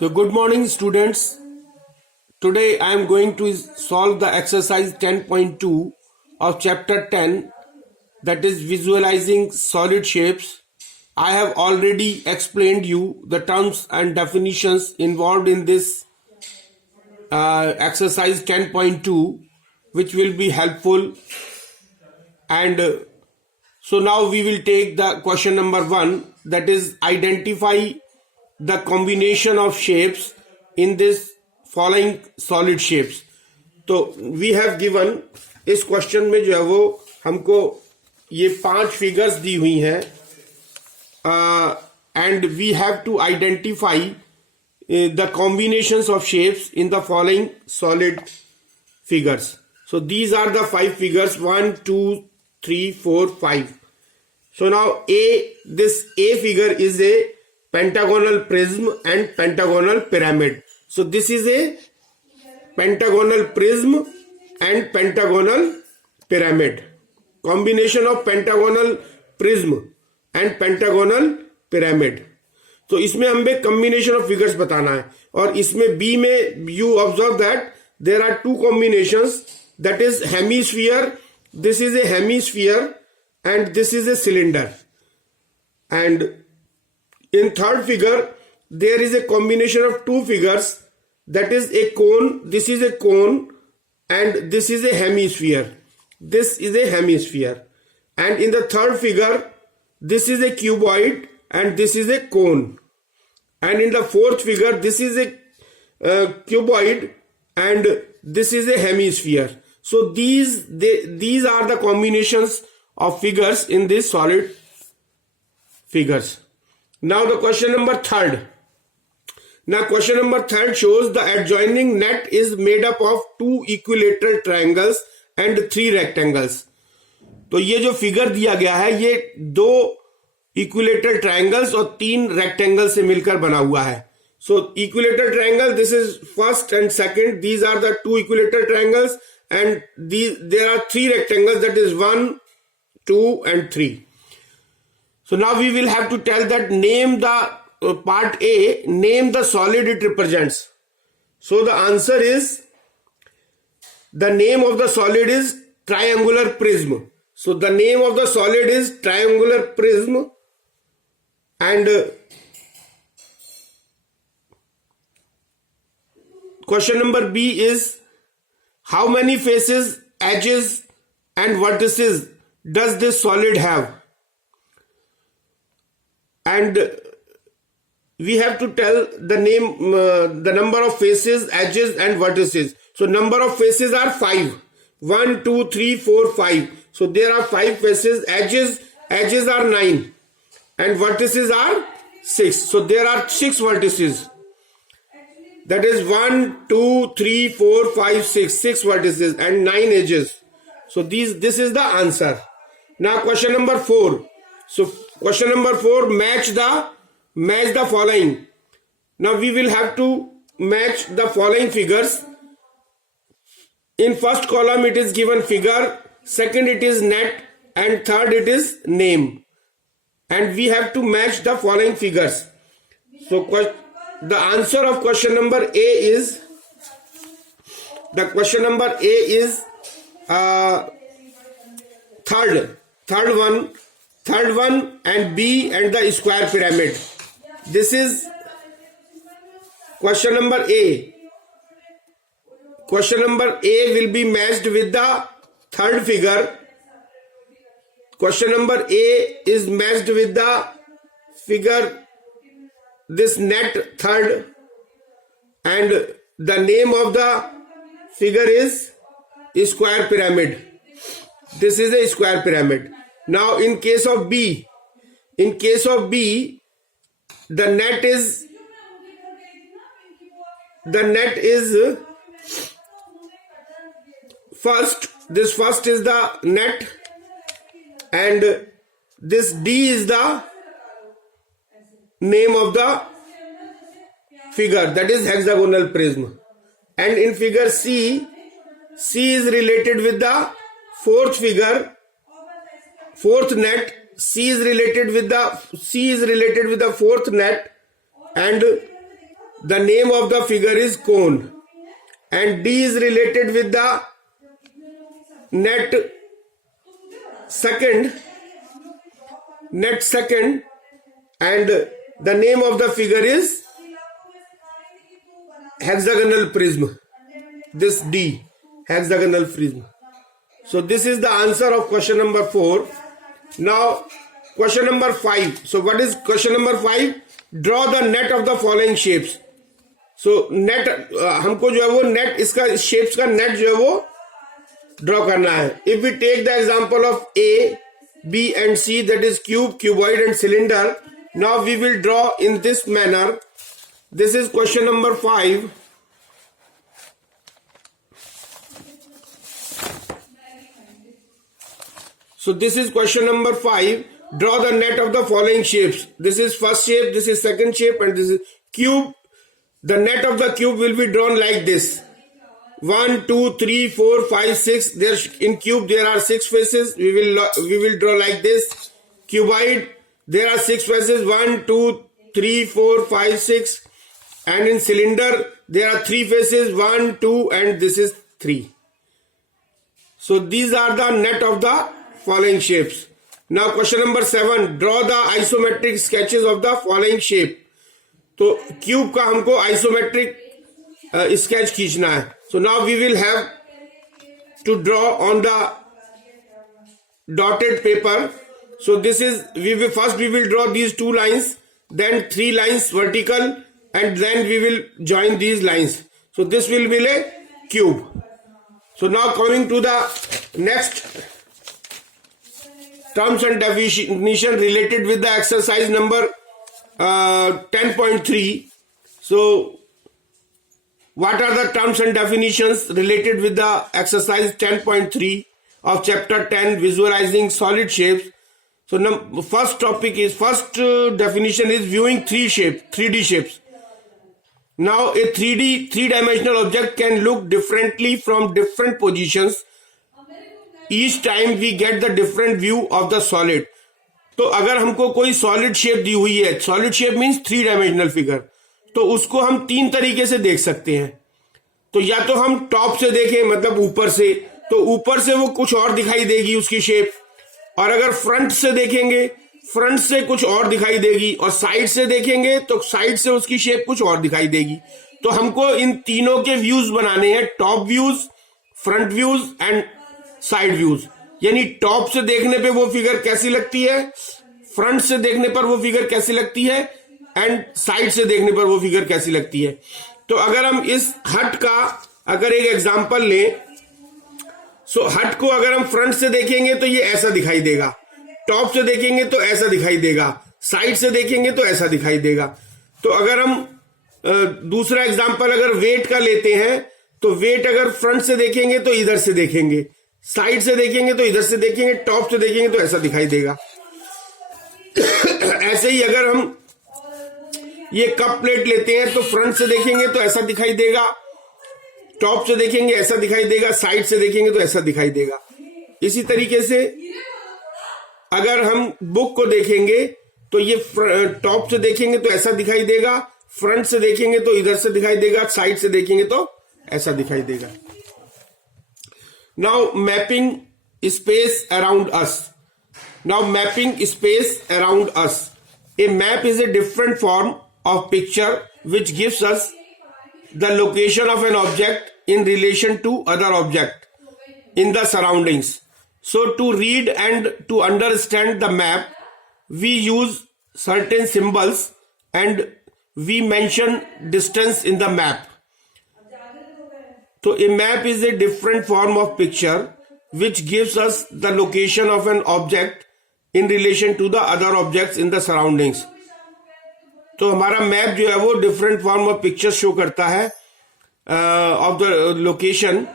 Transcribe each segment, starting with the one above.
So good morning students. Today I am going to solve the exercise 10.2 of chapter 10, that is visualizing solid shapes. I have already explained you the terms and definitions involved in this exercise 10.2, which will be helpful. And so now we will take the question number 1, that is identify the combination of shapes in this following solid shapes. तो we have given इस question में जो है वो हमको ये 5 figures दी हुई हैं and we have to identify the combinations of shapes in the following solid figures. So these are the 5 figures, 1, 2, 3, 4, 5. So now this A figure is a pentagonal prism and pentagonal pyramid. So this is a pentagonal prism and pentagonal pyramid. Combination of pentagonal prism and pentagonal pyramid. तो इसमें हमें combination of figures बताना है और इसमें B में you observe that there are 2 combinations, that is hemisphere. This is a hemisphere and this is a cylinder. And in third figure, there is a combination of 2 figures, that is a cone, this is a cone and this is a hemisphere. This is a hemisphere. And in the third figure, this is a cuboid and this is a cone. And in the fourth figure, this is a cuboid and this is a hemisphere. So these are the combinations of figures in these solid figures. Now the question number 3rd. Now question number 3rd shows the adjoining net is made up of 2 equilateral triangles and 3 rectangles. तो ये जो figure दिया गया है ये 2 equilateral triangles और 3 rectangle से मिलकर बना हुआ है. So equilateral triangle, this is first and second. These are the 2 equilateral triangles and there are 3 rectangles, that is 1, 2 and 3. So now we will have to tell that name the part A, name the solid it represents. So the answer is, the name of the solid is triangular prism. So the name of the solid is triangular prism. And question number B is, how many faces, edges and vertices does this solid have? And we have to tell the name, the number of faces, edges and vertices. So number of faces are 5. 1, 2, 3, 4, 5. So there are 5 faces. Edges are 9 and vertices are 6. So there are 6 vertices. That is 1, 2, 3, 4, 5, 6 vertices and 9 edges. So this is the answer. Now question number 4. So question number 4, match the following. Now we will have to match the following figures. In first column it is given figure, second it is net and third it is name. And we have to match the following figures. So the answer of question number A is, third one and B and the square pyramid. This is question number A. Question number A will be matched with the third figure. Question number A is matched with the figure, this net third, and the name of the figure is square pyramid. This is a square pyramid. Now in case of B, the net is first. This first is the net and this D is the name of the figure, that is hexagonal prism. And in figure C is related with the fourth figure, fourth net. C is related with the fourth net and the name of the figure is cone, and D is related with the net second, and the name of the figure is hexagonal prism. This D, hexagonal prism. So this is the answer of question number 4. Now question number 5. So what is question number 5? Draw the net of the following shapes. So net हमको जो है वो net इसका shapes का net जो है वो draw करना है. If we take the example of A, B and C, that is cube, cuboid and cylinder. Now we will draw in this manner. This is question number 5. So this is question number 5. Draw the net of the following shapes. This is first shape, this is second shape, and this is cube. The net of the cube will be drawn like this. 1, 2, 3, 4, 5, 6. There in cube there are 6 faces. We will draw like this. Cuboid, there are 6 faces. 1, 2, 3, 4, 5, 6. And in cylinder there are 3 faces. 1, 2, and this is 3. So these are the net of the following shapes. Now question number 7. Draw the isometric sketches of the following shape. तो cube का हमको isometric sketch खींचना है. So now we will have to draw on the dotted paper. So this is we will draw these 2 lines, then 3 lines vertical, and then we will join these lines. So this will be a cube. So now coming to the next terms and definition related with the exercise number 10.3. So what are the terms and definitions related with the exercise 10.3 of chapter 10, visualizing solid shapes? So first definition is viewing 3D shapes. Now a 3-dimensional object can look differently from different positions. Each time we get the different view of the solid. तो अगर हमको कोई solid shape दी हुई है, solid shape means 3-डायमेंशनल figure, तो उसको हम 3 तरीके से देख सकते हैं. तो या तो हम टॉप से देखें, मतलब ऊपर से, तो ऊपर से वो कुछ और दिखाई देगी उसकी शेप, और अगर फ्रंट से देखेंगे, फ्रंट से कुछ और दिखाई देगी, और साइड से देखेंगे तो साइड से उसकी शेप कुछ और दिखाई देगी. तो हमको इन तीनों के व्यूज बनाने हैं, top views, front views and side views. यानी टॉप से देखने पे वो फिगर कैसी लगती है, फ्रंट से देखने पर वो फिगर कैसी लगती है, एंड साइड से देखने पर वो फिगर कैसी लगती है. तो अगर हम इस हट का अगर एक एग्जांपल लें, सो हट को अगर हम फ्रंट से देखेंगे तो ये ऐसा दिखाई देगा, टॉप से देखेंगे तो ऐसा दिखाई देगा, साइड से देखेंगे तो ऐसा दिखाई देगा. तो अगर हम दूसरा एग्जांपल अगर वेट का लेते हैं, तो वेट अगर फ्रंट से देखेंगे तो इधर से देखेंगे, साइड से देखेंगे तो इधर से देखेंगे, टॉप से देखेंगे तो ऐसा दिखाई देगा. ऐसे ही अगर हम ये कप प्लेट लेते हैं, तो फ्रंट से देखेंगे तो ऐसा दिखाई देगा, टॉप से देखेंगे ऐसा दिखाई देगा, साइड से देखेंगे तो ऐसा दिखाई देगा. इसी तरीके से अगर हम बुक को देखेंगे, तो ये टॉप से देखेंगे तो ऐसा दिखाई देगा, फ्रंट से देखेंगे तो इधर से दिखाई देगा, साइड से देखेंगे तो ऐसा दिखाई देगा. Now mapping space around us. Now mapping space around us. A map is a different form of picture which gives us the location of an object in relation to other object in the surroundings. So to read and to understand the map, we use certain symbols and we mention distance in the map. So a map is a different form of picture which gives us the location of an object in relation to the other objects in the surroundings. तो हमारा map जो है वो different form of picture show करता है of the location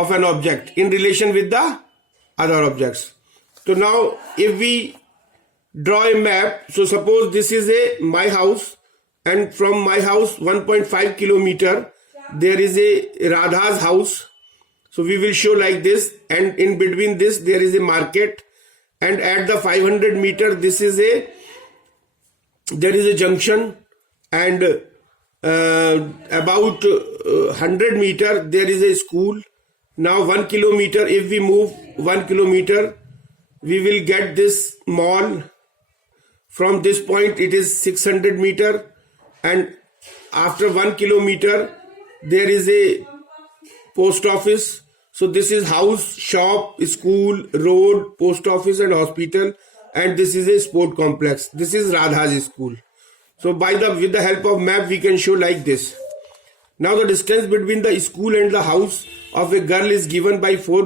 of an object in relation with the other objects. तो now if we draw a map, so suppose this is a my house, and from my house 1.5 kilometer there is a Radha's house. So we will show like this, and in between this there is a market, and at the 500 meter there is a junction, and about 100 meter there is a school. Now 1 kilometer, if we move 1 kilometer, we will get this mall. From this point it is 600 meter, and after 1 kilometer there is a post office. So this is house, shop, school, road, post office and hospital, and this is a sport complex. This is Radha's school. So with the help of map we can show like this. Now the distance between the school and the house of a girl is given by 4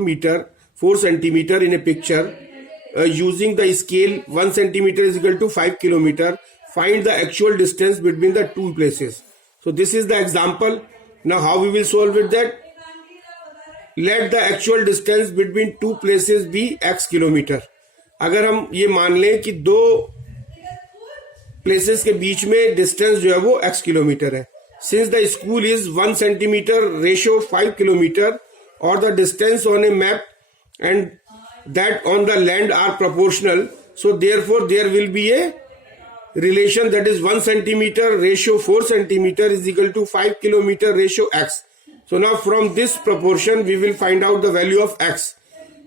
centimeter in a picture. Using the scale 1 centimeter is equal to 5 kilometer. Find the actual distance between the two places. So this is the example. Now how we will solve with that? Let the actual distance between two places be x kilometer. अगर हम ये मान लें कि दो places के बीच में distance जो है वो x किलोमीटर है. Since the school is 1 centimeter ratio 5 kilometer, or the distance on a map and that on the land are proportional, so therefore there will be a relation, that is 1 centimeter ratio 4 centimeter is equal to 5 kilometer ratio x. So now from this proportion we will find out the value of x.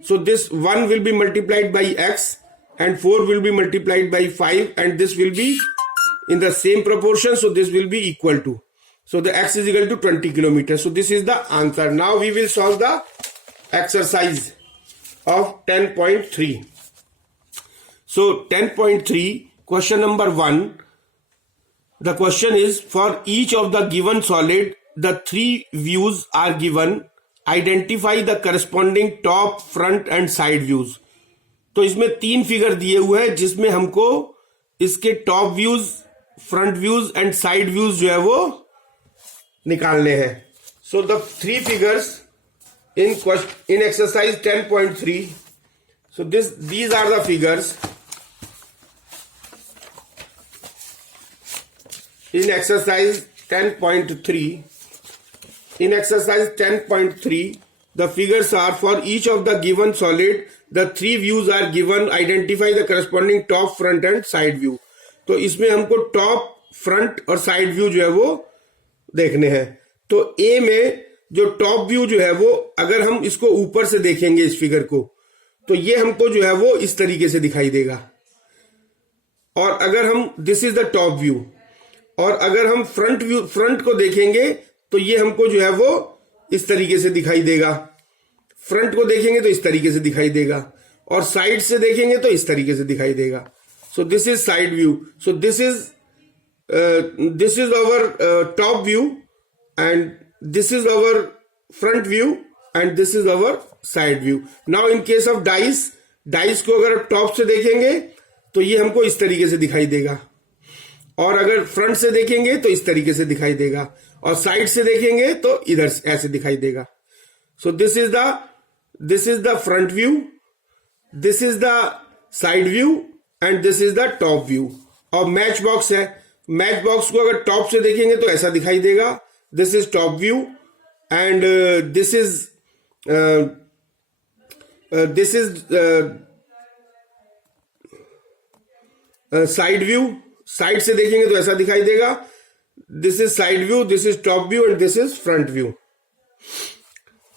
So this 1 will be multiplied by x and 4 will be multiplied by 5, and this will be in the same proportion, so this will be equal to. So the x is equal to 20 kilometers. So this is the answer. Now we will solve the exercise of 10.3. So 10.3, question number 1. The question is, for each of the given solid, the 3 views are given. Identify the corresponding top, front and side views. तो इसमें 3 figure दिए हुए हैं जिसमें हमको इसके top views, front views and side views जो है वो निकालने हैं. So the 3 figures in exercise 10.3. So these are the figures in exercise 10.3. In exercise 10.3, the figures are, for each of the given solid, the 3 views are given. Identify the corresponding top, front and side view. तो इसमें हमको top, front और side view जो है वो देखने हैं. तो ए में जो टॉप व्यू जो है वो, अगर हम इसको ऊपर से देखेंगे इस फिगर को, तो ये हमको जो है वो इस तरीके से दिखाई देगा. और अगर हम, this is the top view, और अगर हम फ्रंट को देखेंगे तो ये हमको जो है वो इस तरीके से दिखाई देगा. फ्रंट को देखेंगे तो इस तरीके से दिखाई देगा, और साइड से देखेंगे तो इस तरीके से दिखाई देगा. So this is side view. So this is our top view, and this is our front view, and this is our side view. Now in case of dice को अगर टॉप से देखेंगे तो ये हमको इस तरीके से दिखाई देगा, और अगर फ्रंट से देखेंगे तो इस तरीके से दिखाई देगा, और साइड से देखेंगे तो इधर ऐसे दिखाई देगा. So this is the front view, this is the side view, and this is the top view. और मैच बॉक्स है. मैच बॉक्स को अगर टॉप से देखेंगे तो ऐसा दिखाई देगा. This is top view, and this is side view. Side से देखेंगे तो ऐसा दिखाई देगा. This is side view, this is top view, and this is front view.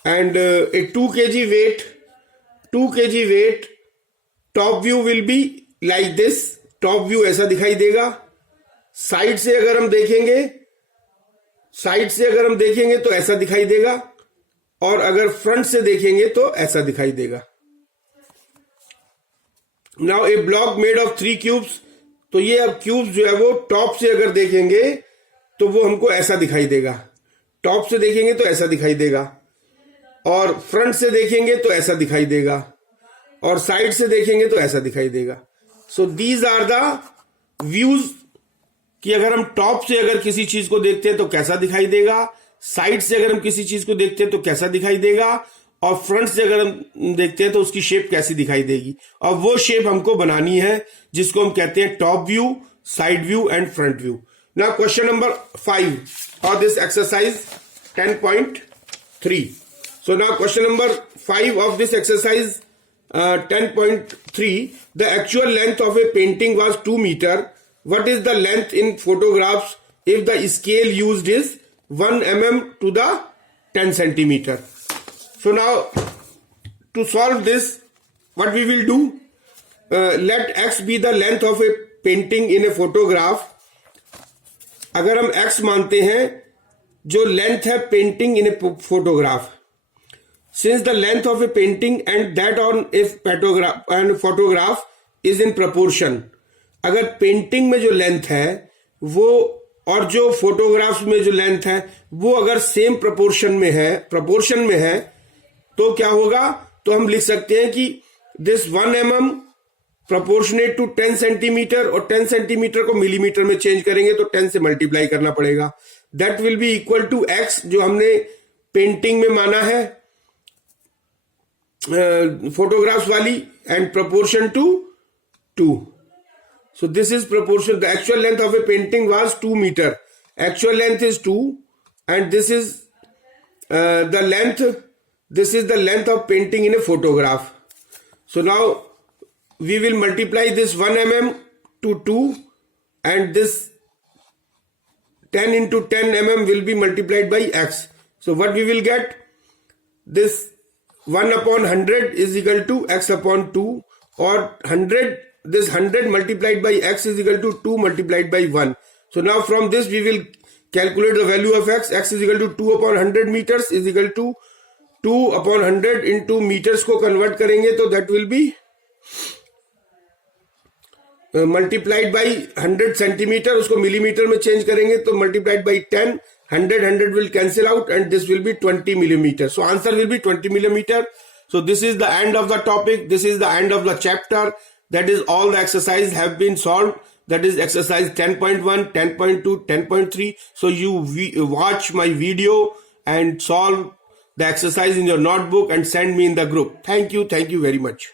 And a 2 kg weight, top view will be like this. Top view ऐसा दिखाई देगा. Side से अगर हम देखेंगे तो ऐसा दिखाई देगा, और अगर फ्रंट से देखेंगे तो ऐसा दिखाई देगा. Now A block made of 3 cubes. तो ये अब क्यूब्स जो है वो टॉप से अगर देखेंगे तो वो हमको ऐसा दिखाई देगा. टॉप से देखेंगे तो ऐसा दिखाई देगा, और फ्रंट से देखेंगे तो ऐसा दिखाई देगा, और साइड से देखेंगे तो ऐसा दिखाई देगा. So these are the views कि अगर हम टॉप से अगर किसी चीज को देखते हैं तो कैसा दिखाई देगा, साइड से अगर हम किसी चीज को देखते हैं तो कैसा दिखाई देगा, और फ्रंट से अगर हम देखते हैं तो उसकी शेप कैसी दिखाई देगी. और वो शेप हमको बनानी है जिसको हम कहते हैं top view, side view and front view. Now question number 5 of this exercise 10.3. So now question number 5 of this exercise 10.3. The actual length of a painting was 2 metre. What is the length in photographs if the scale used is 1 mm to the 10 centimeter. So now to solve this, what we will do, let x be the length of a painting in a photograph. अगर हम x मानते हैं जो length है painting in a photograph, since the length of a painting and that on a photograph is in proportion, अगर painting में जो length है वो और जो फोटोग्राफ्स में जो लेंथ है वो अगर सेम प्रोपोर्शन में है तो क्या होगा, तो हम लिख सकते हैं कि this 1 mm proportionate to 10 centimetre, और 10 सेंटीमीटर को मिलीमीटर में चेंज करेंगे तो 10 से मल्टीप्लाई करना पड़ेगा. That will be equal to x जो हमने पेंटिंग में माना है फोटोग्राफ्स वाली, and proportion to 2. So this is proportion. The actual length of a painting was 2 meter. Actual length is 2, and this is the length. This is the length of painting in a photograph. So now we will multiply this 1 mm to 2, and this 10 into 10 mm will be multiplied by x. So what we will get? This 1 upon 100 is equal to x upon 2, or 100. This 100 multiplied by x is equal to 2 multiplied by 1. So now from this we will calculate the value of x. X is equal to 2 upon 100 meters is equal to 2 upon 100 into meters को convert करेंगे तो that will be multiplied by 100 centimeter, उसको millimeter में change करेंगे तो multiplied by 10, 100 will cancel out, and this will be 20 millimeter. So answer will be 20 millimeter. So this is the end of the topic. This is the end of the chapter. That is all the exercises have been solved. That is exercise 10.1, 10.2, 10.3. So you watch my video and solve the exercise in your notebook and send me in the group. Thank you very much.